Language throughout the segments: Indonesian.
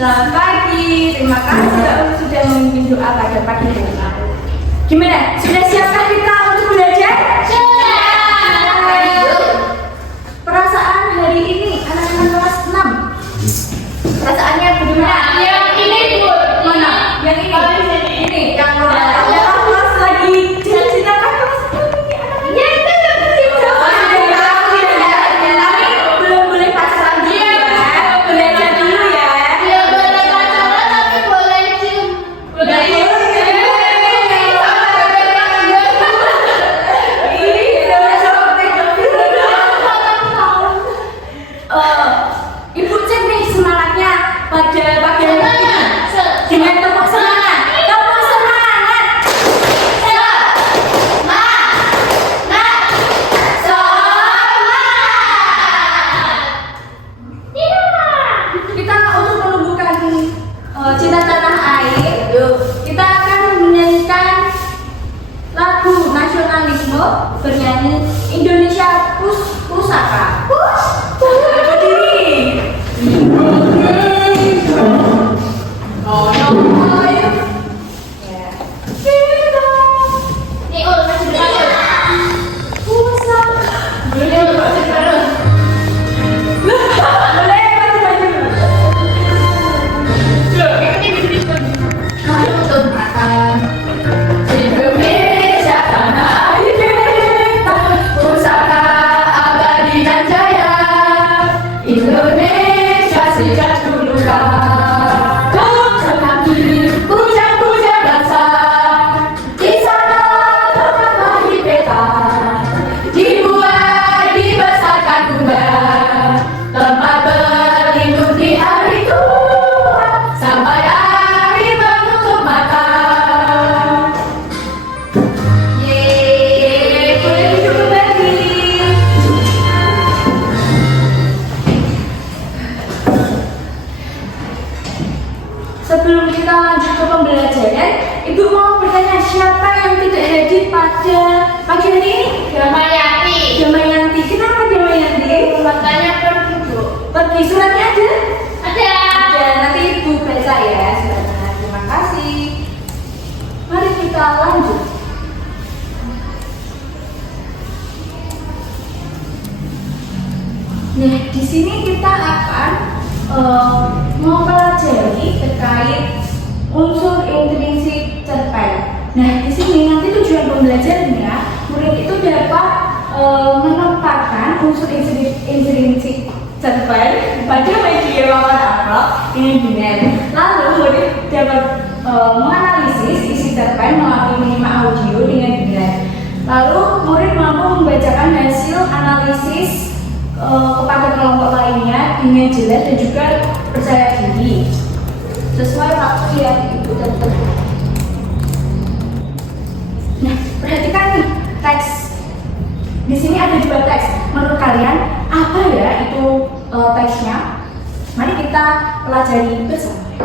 Selamat pagi, terima kasih sudah memimpin doa pada pagi ini. Gimana? Sudah siapkah kita untuk belajar? Sudah. Perasaan hari ini anak-anak kelas 6. Perasaannya bagaimana? Yang ini Bu. Mana? Yang ini? Ini yang kelas lagi cita-citakan kelas ini anak-anak. Ya, Belum boleh pacaran dulu ya. Belajar dulu ya. ya boleh pacaran tapi boleh cium. Boleh. Ibu cek nih semangatnya pada pagi hari ini dengan tepuk semangat. Tepuk semangat. Kita untuk menumbuhkan cinta tanah air, kita akan menyanyikan lagu nasionalisme bernyanyi Indonesia Pusaka. Berdiri. Ya. Kita Nih ul kasih depan. pusaka. Boleh ul kasih depan. Boleh maju-maju. Ayo tuh makan. Indonesia tanah air kita, pusaka abadi dan jaya. Indonesia sejak dulu kala, kami puja-puja bangsa. Di sana tempat lahir beta, dibuat dibesarkan kuda, tempat berlindung di hari tua, sampai akhir menutup mata. Yeay, boleh duduk kembali. Sebelum kita lanjut ke pembelajaran, Ibu mau bertanya siapa yang tidak hadir pada pagi hari ini? Damayanti. Damayanti. Kenapa Damayanti? Makanya pergi Bu. Pergi, suratnya ada? Ada. Ada, nanti Ibu baca ya suratnya. Terima kasih. Mari kita lanjut. Nah, di sini kita akan mempelajari terkait unsur intrinsik cerpen. Nah, di sini nanti tujuan pembelajarannya murid itu dapat menempatkan unsur intrinsik cerpen pada media papan amplop dengan benar. Lalu murid dapat menganalisis isi cerpen melalui menyimak audio dengan benar. Lalu murid mampu membacakan hasil analisis kepada kelompok lainnya dengan jelas dan juga percaya diri sesuai waktu yang Ibu tentukan. Nah, perhatikan nih teks. Di sini ada 2 teks. Menurut kalian apa ya itu teksnya? Mari kita pelajari bersama.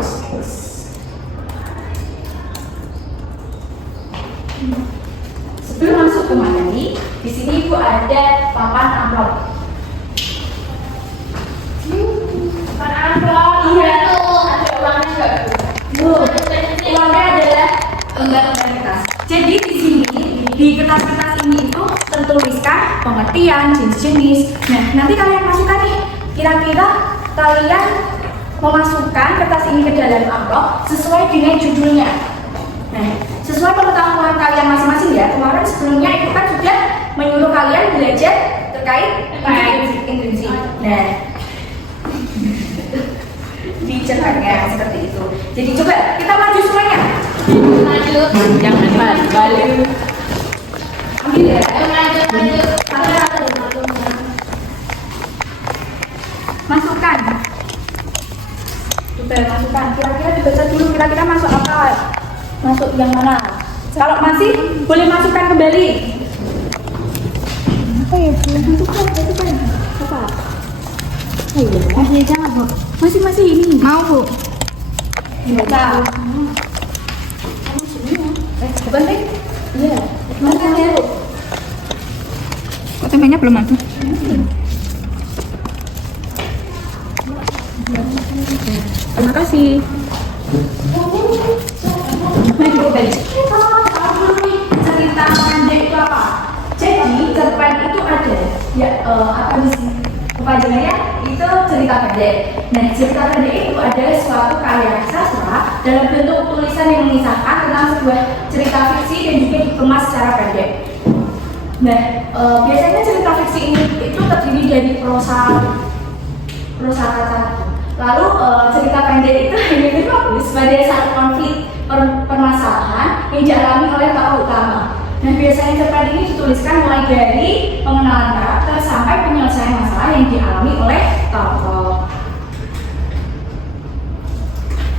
Sebelum masuk ke materi, di sini Ibu ada papan amplop. Papan amplop. Iya. Ada uangnya enggak Bu? Uangnya adalah lembar-lembar kertas. Jadi di sini di kertas-kertas ini itu tertuliskan pengertian, jenis-jenis. Nah, nanti kalian masukkan nih. Kira-kira kalian memasukkan kertas ini ke dalam amplop sesuai dengan judulnya. Nah, sesuai pengetahuan kalian masing-masing ya. Kemarin sebelumnya itu kan sudah menyuruh kalian belajar terkait intrinsik. Nah, diceritakan seperti itu. Jadi coba kita maju semuanya. Maju. Jangan balik. Ambil ya. Ayo maju. Masukkan. Coba masukkan. Kira-kira dibaca dulu. Kira-kira masuk apa? Masuk yang mana? Kalau masih boleh masukkan kembali. Apa ya Bu? Masukkan. Apa? Masih jangan Bu. Masih ini. Mau Bu? Baca. Bukan deh? Iya. Mana ya Bu? Kok tempenya belum ada? Terima kasih. Cerita pendek itu apa? Jadi cerpen itu ada ya apa sih? Kepanjangannya itu cerita pendek. Nah, cerita pendek itu adalah suatu karya sastra dalam bentuk tulisan yang mengisahkan tentang sebuah cerita fiksi dan juga dikemas secara pendek. Nah, biasanya cerita fiksi ini itu terdiri dari prosa kata. Lalu cerita pendek itu hanya difokus pada satu konflik permasalahan yang dialami oleh tokoh utama. Nah, biasanya cerpen ini dituliskan mulai dari pengenalan karakter sampai penyelesaian masalah yang dialami oleh tokoh.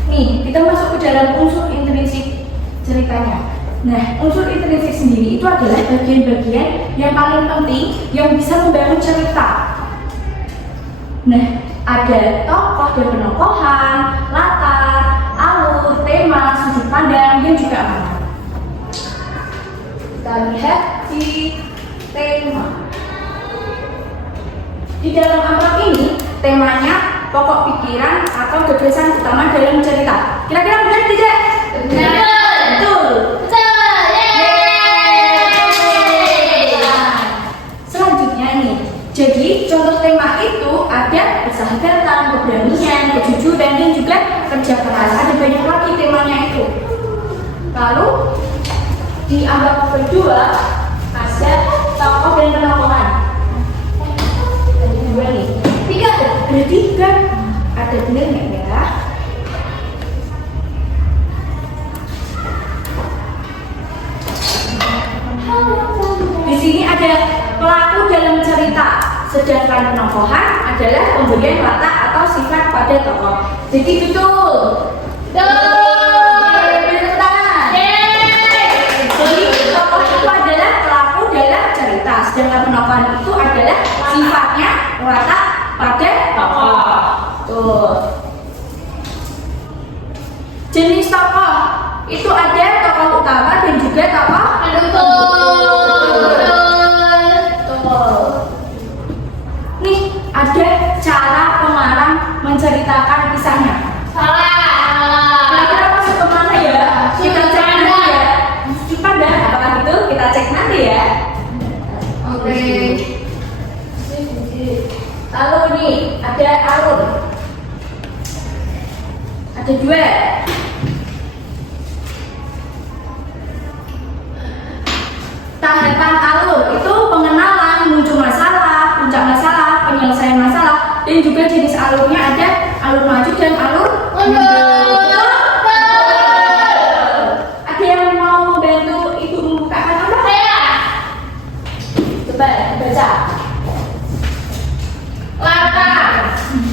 Nih, kita masuk ke dalam unsur intrinsik ceritanya. Nah, unsur intrinsik sendiri itu adalah bagian-bagian yang paling penting yang bisa membangun cerita. Nah, ada tokoh dan penokohan, latar, alur, tema, sudut pandang, dan juga makna. Kita lihat di tema. Di dalam amplop ini, temanya pokok pikiran atau gagasan utama dalam cerita. Kira-kira benar tidak? Benar. Betul. Betul. Yeay. Selanjutnya nih, jadi contoh tema itu ada persahabatan, keberanian, kejujuran, dan juga kerja keras. Ada banyak lagi temanya itu. Lalu di amplop kedua ada tokoh dan penokohan. Ada dua nih. Tiga, ada tiga. Ada benar nggak ya? Di sini ada pelaku dalam cerita, sedangkan penokohan adalah pemberian watak atau sifat pada tokoh. Jadi betul. Jadi tokoh itu adalah pelaku dalam cerita, sedangkan penokohan itu adalah sifatnya watak pada tokoh. Tuh. Jenis tokoh itu ada tokoh utama dan juga tokoh pendukung. Nih ada cara pengarang menceritakan kisahnya. Kira-kira masuk kemana ya? Kita cek nanti ya. Sudut pandang apakah itu? Kita cek nanti ya. Oke. Lalu nih ada alur. Ada dua. Tahapan alur itu pengenalan, muncul masalah, puncak masalah, penyelesaian masalah, dan juga jenis alurnya ada alur maju dan alur mundur. Ada yang mau membantu ibu membukakan apa? Coba baca.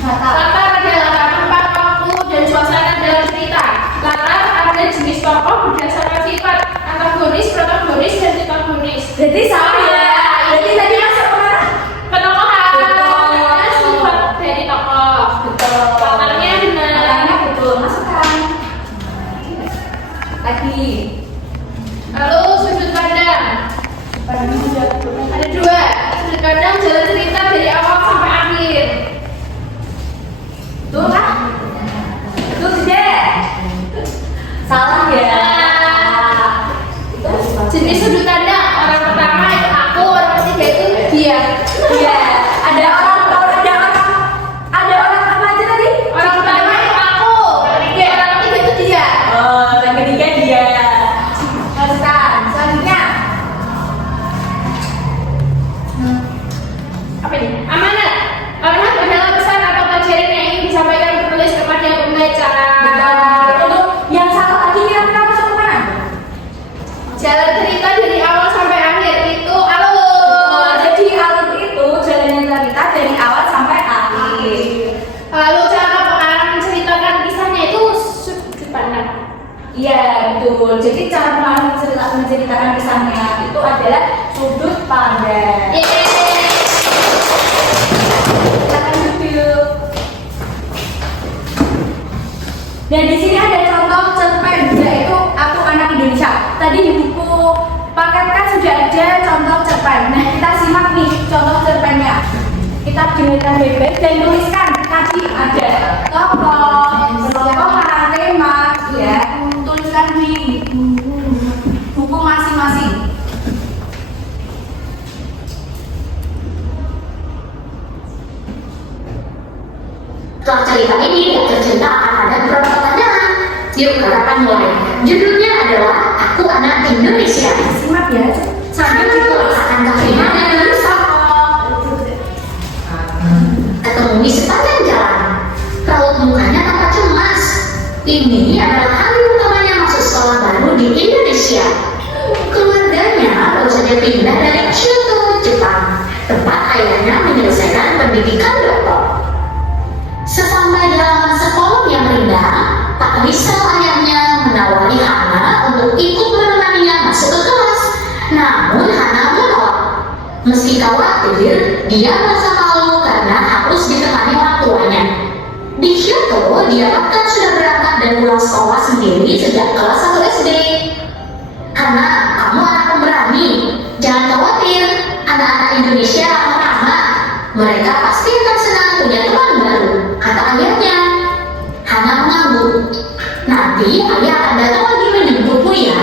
Latar adalah tempat, waktu, dan suasana dalam cerita. Latar ada jenis tokoh berdasarkan sifat, antagonis, protagonis, dan antagonis. Jadi sama ya. Jadi tadi masuk kemana? Penokohan. Betul. Sifat dari tokoh. Betul. Latarnya benar. Latarnya betul. Masukkan. Lagi. Lalu sudut pandang. Ada dua. Sudut pandang jalan cerita dari awal sampai akhir. Betul kan? Betul tidak? Salah ya. Jenis sudut pandang, orang pertama itu aku, orang ketiga itu dia. Iya. Ada orang apa aja tadi? Orang pertama itu aku, orang ketiga itu dia. Oh, yang ketiga dia. Masukkan. Selanjutnya. Apa ini? Amanat. Amanat adalah pesan atau pelajaran yang ingin disampaikan penulis kepada pembaca. Untuk yang satu tadi kira-kira masuk ke mana? Jalan cerita dari awal sampai akhir itu alur. Jadi alur itu jalannya cerita dari awal sampai akhir. Lalu cara pengarang menceritakan kisahnya itu sudut pandang. Iya betul. Jadi cara pengarang menceritakan kisahnya itu adalah sudut pandang. Silakan duduk. Dan di sini ada contoh cerpen yaitu Aku Anak Indonesia. Tadi di buku paket kan sudah ada contoh cerpen. Nah kita simak nih contoh cerpennya. Kita dengarkan baik-baik dan tuliskan tadi ada tokoh tema ya, tuliskan di buku masing-masing. Setelah cerita ini cerita akan ada beberapa pertanyaan. Yuk kita mulai. Judulnya adalah Aku Anak Indonesia. Simak ya. Sambil dituliskan kalimat yang bisa ketemui sepanjang jalan. Raut mukanya tampak cemas. Ini adalah hari pertamanya masuk sekolah baru di Indonesia. Keluarganya baru saja pindah dari Kyoto, Jepang, tempat ayahnya menyelesaikan pendidikan doktor. Sesampai di halaman sekolah yang rendah, tak risau ayahnya menawari Hana untuk ikut menemaninya masuk ke kelas. Namun Hana menolak. Meski khawatir, dia merasa malu karena harus ditemani orang tuanya. Di Kyoto, dia bahkan sudah berangkat dan pulang sekolah sendiri sejak kelas 1 SD. Hana, kamu anak pemberani. Jangan khawatir, anak-anak Indonesia ramah-ramah. Mereka pasti akan senang punya teman baru, kata ayahnya. Hana mengangguk. Nanti ayah akan datang lagi menjemputmu ya.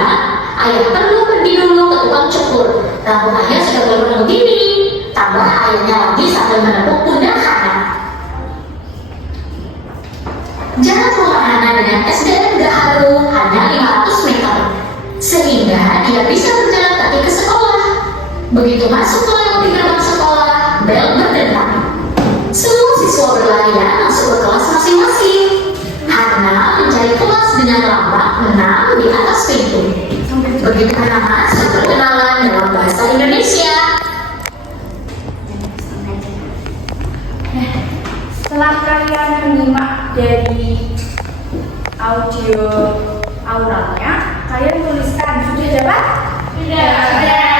Ayah perlu pergi dulu ke tukang cukur. Rambut ayah sudah berwarna begini. Tambah ayahnya lagi sambil menepuk pundak Hana. Jarak rumah Hana dengan SDN Gaharu hanya 500 meter, sehingga dia bisa berjalan kaki ke sekolah. Begitu masuk melewati gerbang sekolah, bel berdentang. Semua siswa berlarian masuk ke kelas masing-masing. Hana mencari kelas dengan lambat menang di atas pintu. Begitu Hana masuk perkenalan dalam bahasa Indonesia. Setelah kalian menyimak dari audio auralnya, kalian tuliskan sudah dapat? Sudah.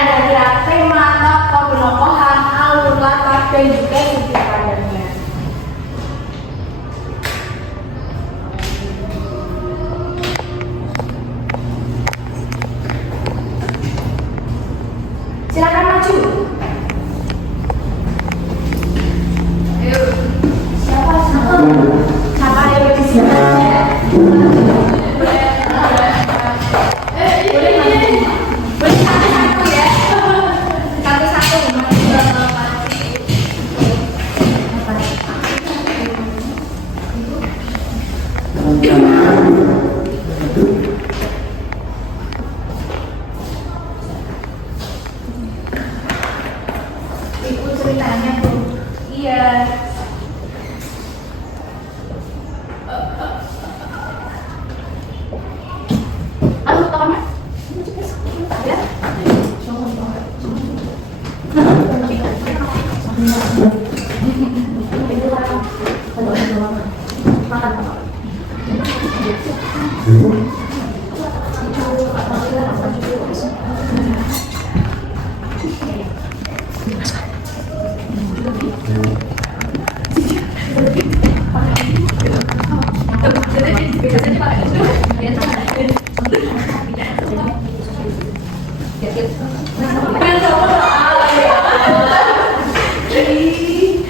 Dari tema, tokoh, penokohan, alur, latar, dan juga sudut pandangnya. Silakan maju. Siapa yang di sini? Boleh maju. Boleh satu-satu ya. Satu-satu. Ibu ceritanya Bu. Iya. Aduh, tangannya. Ya.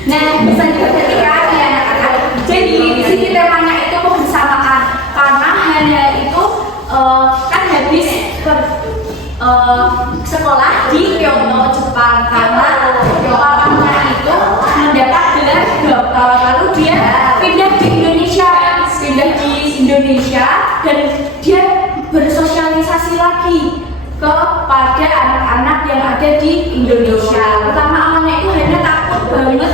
Nah, bisa diperhatikan ya anak-anak. Jadi di sini temanya itu kebersamaan karena hanya itu kan habis sekolah di Kyoto, Jepang karena papanya itu mendapat gelar dokter lalu dia pindah di Indonesia dan dia bersosialisasi lagi kepada anak-anak yang ada di Indonesia. Pertama awalnya itu hanya takut banget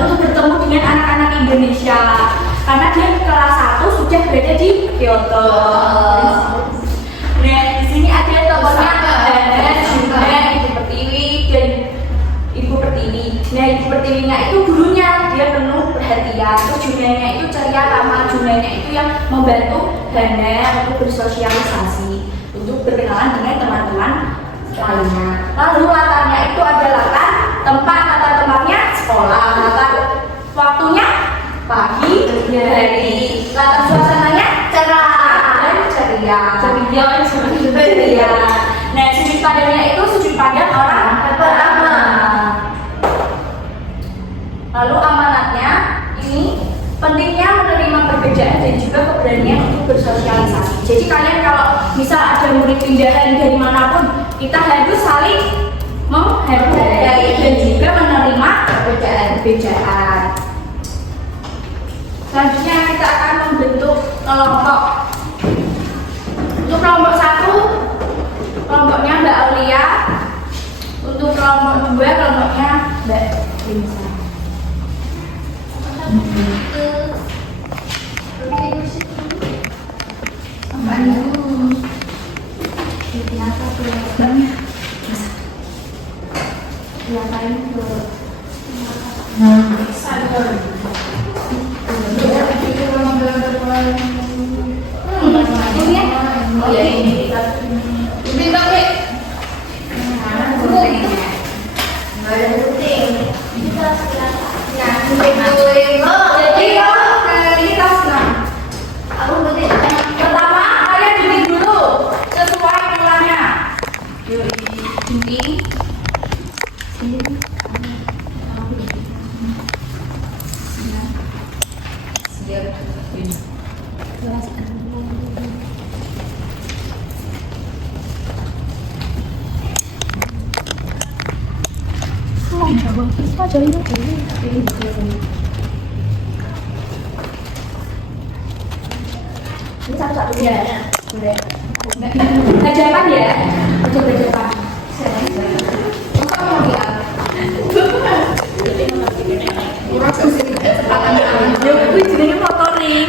untuk bertemu dengan anak-anak Indonesia karena dia kelas 1 sudah berada di Kyoto. Nah, di sini ada tokohnya ada juga Ibu Pertiwi dan Ibu Pertiwi. Nah, Ibu Pertiwinya itu gurunya, dia penuh perhatian. Terus Junanya itu ceria, ramah. Junanya itu yang membantu Hana untuk bersosialisasi, untuk berkenalan dengan teman-teman lainnya. Lalu latarnya itu ada latar tempatnya sekolah, latar waktunya pagi hari, latar suasananya cerah dan ceria. Nah, sudut pandangnya itu sudut pandang orang pertama. Lalu amanatnya ini juga keberanian untuk bersosialisasi. Jadi kalian kalau misal ada murid pindahan dari manapun, kita harus saling menghargai dan juga menerima perbedaan. Selanjutnya kita akan membentuk kelompok. Untuk kelompok 1, kelompoknya Mbak Aulia. Untuk kelompok 2, kelompoknya Mbak Rinsa. Pertama, kalian duduk dulu sesuai polanya. Ini satu-satu ya. Bajakan ya. Bajakan. Ya, gue jenenge motor nih.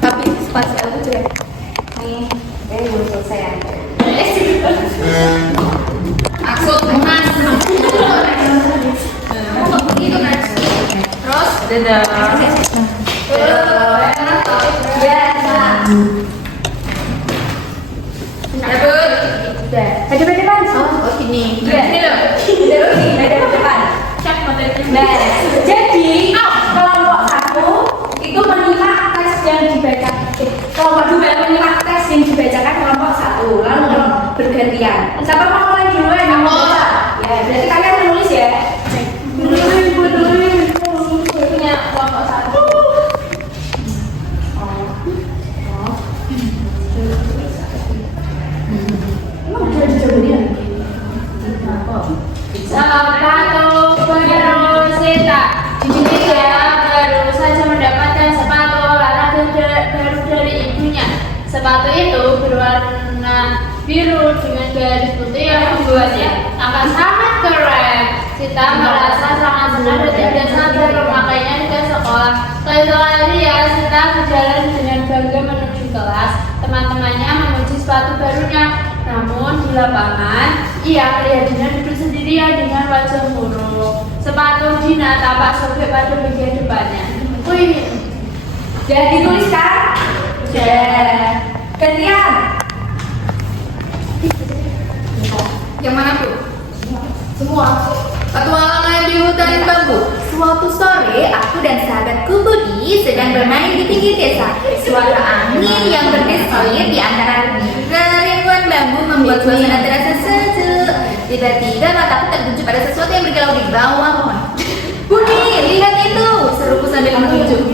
Tapi spasi aku juga. Nih, belum selesai ya. Maksud mas. Begitu kan. Terus Dadah. Ada depan. oh sini. Ini loh. Ada depan. Cek materi. Nah, jadi kelompok 1 itu menyimak teks yang dibaca. Kelompok 2 menyimak teks yang dibacakan kelompok 1. Lalu kelompok bergantian. Siapa mau mulai duluan? Yang mau baca? Ya, berarti kalian menulis ya. Punya kelompok 1. Sepatu Peroseta. Dia baru saja mendapatkan sepatu olahraga baru dari ibunya. Sepatu itu berwarna biru dengan garis putih yang membuatnya akan sangat keren. Sita merasa sangat senang dan tidak sabar memakainya ke sekolah. Keesokan harinya, Sita berjalan dengan bangga menuju kelas. Teman-temannya memuji sepatu barunya. Namun di lapangan, ia melihat Dina duduk sendirian dengan wajah murung. Sepatu Dina tampak sobek pada bagian depannya. Wih, Jadi dituliskan. Ya. Gantian. yang mana tuh? Semua. Petualangan di hutan bambu. Suatu sore, aku dan sahabatku Budi sedang bermain di pinggir desa. Suara angin yang berdesis di antara ribuan bambu membuat suasana terasa sejuk. Tiba-tiba mataku tertuju pada sesuatu yang berkilau di bawah pohon. Budi, lihat itu! Seruku sambil menunjuk.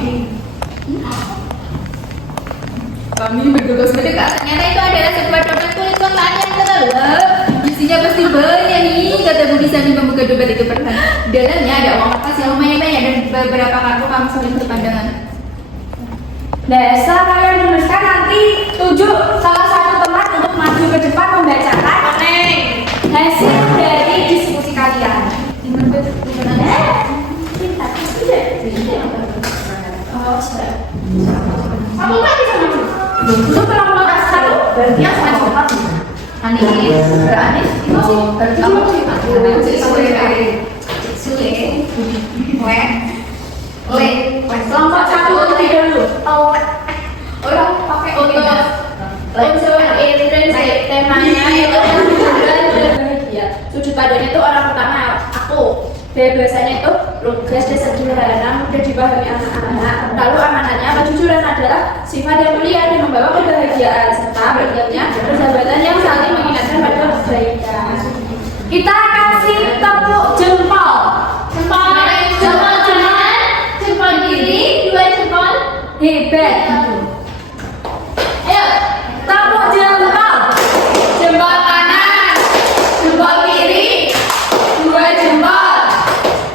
Kami bergegas mendekat. Ternyata itu adalah sebuah dompet kulit kotak yang gelap. Isinya pasti banyak nih, kata Budi sambil membuka dompet itu perlahan. Di dalamnya ada uang kertas yang lumayan banyak dan beberapa kartu kami saling berpandangan. Nah, setelah kalian menuliskan nanti tunjuk salah satu teman untuk maju ke depan membacakan hasil dari diskusi kalian. Kamu kan bisa maju. Untuk kelompok 1 yang maju. Anis, beranis, itu sih. Kamu sih, Kelompok 1 lebih dulu. orang pakai untuk intensif temanya itu dan bahagia. Sudut pandang itu orang pertama aku. Biasanya itu lugas dan sederhana mudah dipahami anak-anak. Lalu amanatnya kejujuran adalah sifat yang mulia dan membawa kebahagiaan serta berikutnya persahabatan yang saling mengingatkan pada kebaikan. Kita kasih tepuk jempol. Jempol kanan, jempol kiri, 2 jempol. Hebat. bebek gitu. Ayo, Tepuk jempol. jempol kanan, jempol kiri, 2 jempol.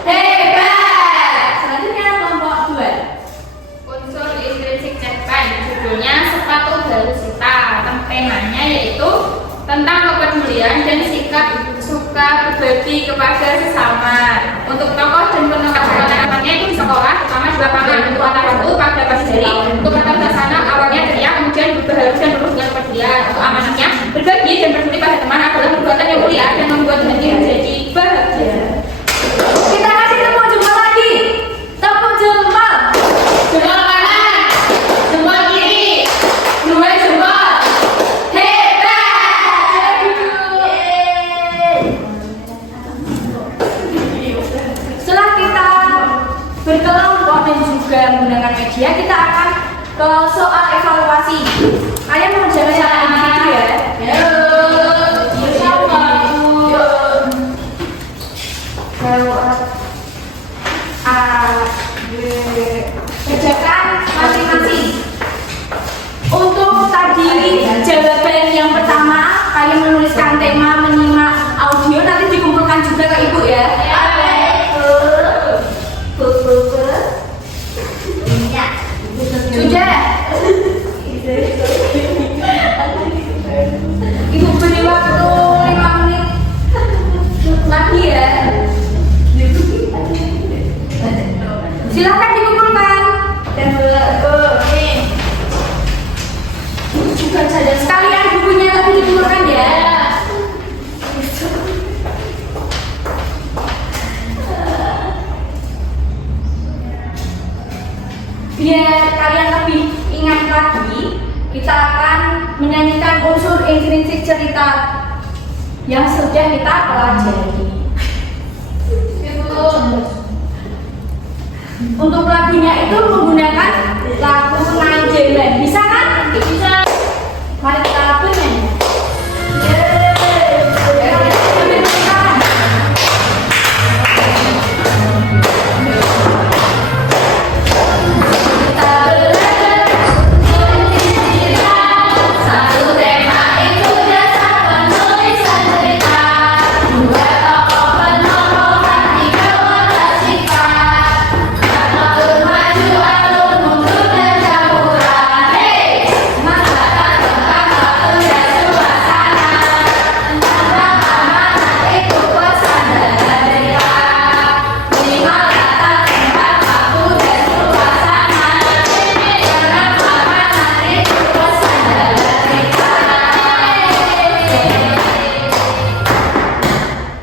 Hebat. Selanjutnya kelompok 2. Unsur intrinsik cerpen, judulnya Sepatu Baru Sita. Temanya yaitu tentang kepedulian dan sikap suka berbagi kepada sesama. Untuk tokoh dan penekanannya itu di sekolah, terutama di lapangan. Untuk anak itu pada pagi hari, untuk anak sana awalnya teriak, kemudian berubah harus dan terus dengan kepedulian. Untuk amanatnya, berbagi dan peduli pada teman adalah perbuatan yang mulia dan membuat hati menjadi bahagia. Kita kasih tepuk jempol lagi. Tepuk jempol. Jempol kanan, jempol kiri, 2 jempol. Hebat. Setelah kita berkelompok dan juga menggunakan media, kita akan ke soal evaluasi. Kalian mengerjakan secara individu ya. Kerjakan masing-masing. Untuk tadi jawaban yang pertama, kalian menuliskan tema, menyimak audio, nanti dikumpulkan juga ke ibu ya. Sudah. Ibu beri waktu 5 menit lagi ya. Silakan dikumpulkan. Dan bukan saja sekalian bukunya tadi dikumpulkan ya. Biar kalian lebih ingat lagi, kita akan menyanyikan unsur intrinsik cerita yang sudah kita pelajari. Untuk lagunya itu menggunakan lagu Nigerian. Bisa kan? Bisa. Mari kita bernyanyi.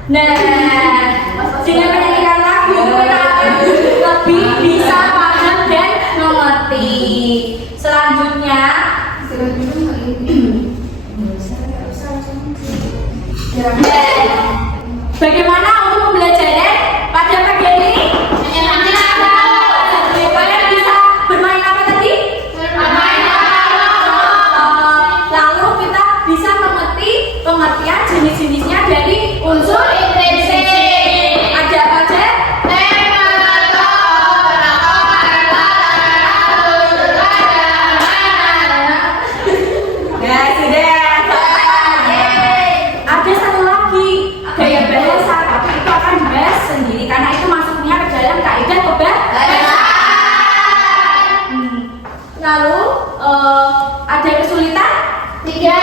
Nah, dengan menyanyikan lagu kita akan lebih bisa paham dan mengerti. Selanjutnya, bagaimana untuk pembelajaran pada pagi ini? Kalian bisa bermain apa tadi? Lalu kita bisa mengerti pengertian jenis-jenisnya dari unsur intrinsik. Ada apa aja? Ya sudah. Ada satu lagi, gaya bahasa, tapi itu akan dibahas sendiri karena itu masuknya ke dalam kaidah kebahasaan. Lalu ada kesulitan? Tidak.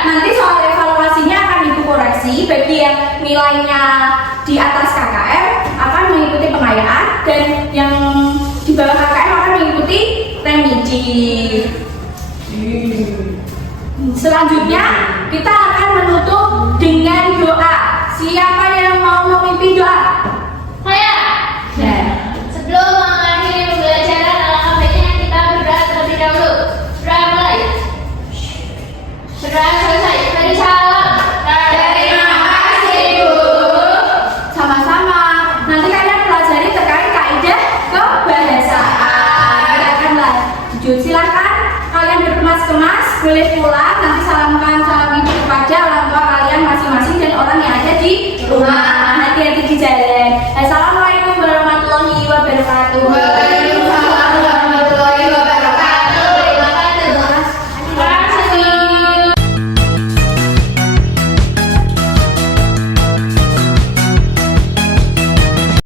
Nanti soal evaluasinya akan ibu koreksi. Bagi yang nilainya di atas KKM akan mengikuti pengayaan, dan yang di bawah KKM akan mengikuti remedi. Selanjutnya kita akan menutup dengan doa. Siapa yang mau memimpin doa? Saya. Nah, Sebelum mengakhiri pembelajaran, alangkah baiknya kita berdoa terlebih dahulu. Berdoa mulai. Berdoa selesai. Beri salam. Terima kasih, Bu. sama-sama. Nanti kalian pelajari terkait kaidah kebahasaan. Kita akan lanjut. Silakan kalian berkemas-kemas, boleh pulang. Nanti salamkan salam ibu kepada orang tua kalian masing-masing dan orang yang ada di rumah.